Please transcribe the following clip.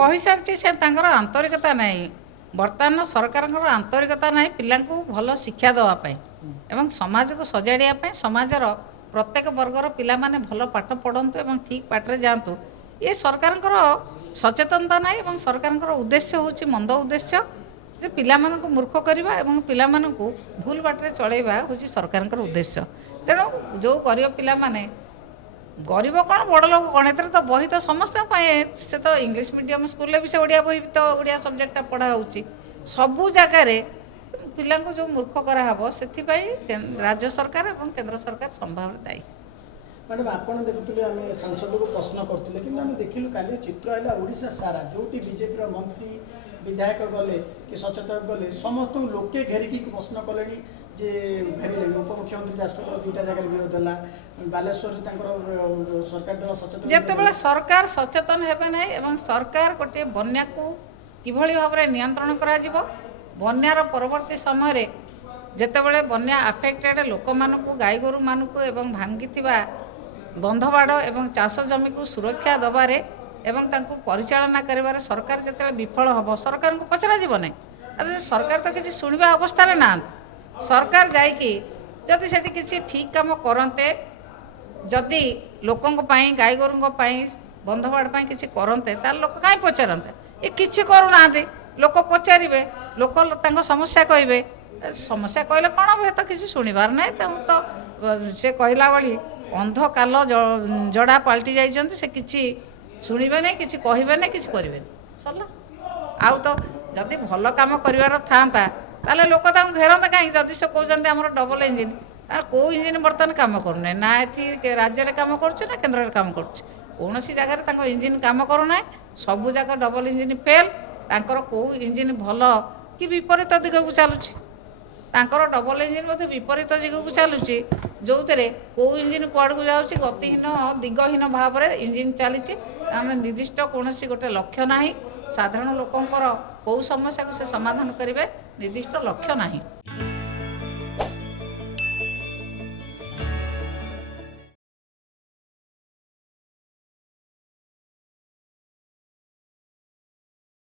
कही सारी से आंतरिकता नहीं बर्तमान सरकार आंतरिकता नहीं पिलांकु भल शिक्षा देवाई एवं समाज को सजाड़िया समाजर प्रत्येक वर्गर पिला माने भल पाठ पढ़तु एवं ठीक पाठरे जातु ये सरकार सचेतनता नहीं एवं सरकार उद्देश्य हूँ मंद उद्देश्य जे पिला मानकु मूर्ख करवा एवं पिला मानकु भूल बाटरे चलैबा हूँ सरकार उद्देश्य तेणु जो गरीब पिला माने गरीब कौन बड़ लोक कौन ए तो बही तो समस्त से तो इंग्लीश मीडियम स्कूल भी से ओडिया बही तो ओडिया सब्जेक्टा पढ़ा होची सबू जगार पिला जो मूर्ख कराहब से राज्य सरकार और केंद्र सरकार संभाव दायी। मैडम आप देखुले आम सांसद को प्रश्न करते कि आम देखिलु काली चित्र है ओडिशा सारा जो बीजेपी मंत्री विधायक गले कि सचेतक गले समस्त लोके घेरिकी प्रश्न कले जे घेरिले उपमुख्यमंत्री जाजपुर दुईटा जगह विरोध है बालेश्वर सरकार दल सचेतन जिते सरकार सचेतन हेबे ना एवं सरकार गोटे बन्या को किभली भाव में नियंत्रण करा बन्यार परवर्ती समय जितेबाला बन्या आफेक्टेड लोक मानू गाई गोरु मानू एवं भांगी बंधबाड़ एवं चाष जमी को सुरक्षा दबारे एवं तांको परिचालना करिबारे सरकार जिते विफल हम सरकार को पचरा ना सरकार तो किसी शुणा अवस्था ना सरकार जाइकी जदि से किसी ठीक काम करते जदि लोकों गाई गोरों बंधबाड़ किसी करते लोक कहीं पचारते ये किसी करूना लोक पचारे लोक समस्या कहे समस्या कहले कौन हे तो किसी शुणवार ना तो से कहला भाई अंध काल जड़ा पलटि जाइए से किसी शुणे ना कि कहे ना कि करें सरला आउ तो जदि भल कम कर ताले लोक घेरते कहीं जदि से कहते आम डबल इंजिन कौ इंजिन बर्तमान कम करूना ना ये राज्य में कम कर केन्द्र में कम कौन सी जगह इंजिन कम करूना सबू जाक डबल इंजिन फेल तांकर कौ इंजिन भल कि विपरीत दिग को चलुची तांकर डबल इंजिन विपरीत दिग को चलुची जो कौ इंजिन कुआड़ को जाऊँगी गतिहीन दिगहीन भाव में इंजिन चली निर्दिष्ट कौन गोटे लक्ष्य ना साधारण लोकंर कौ समस्या को से समाधान करेंगे निर्दिष्ट लक्ष्य ना।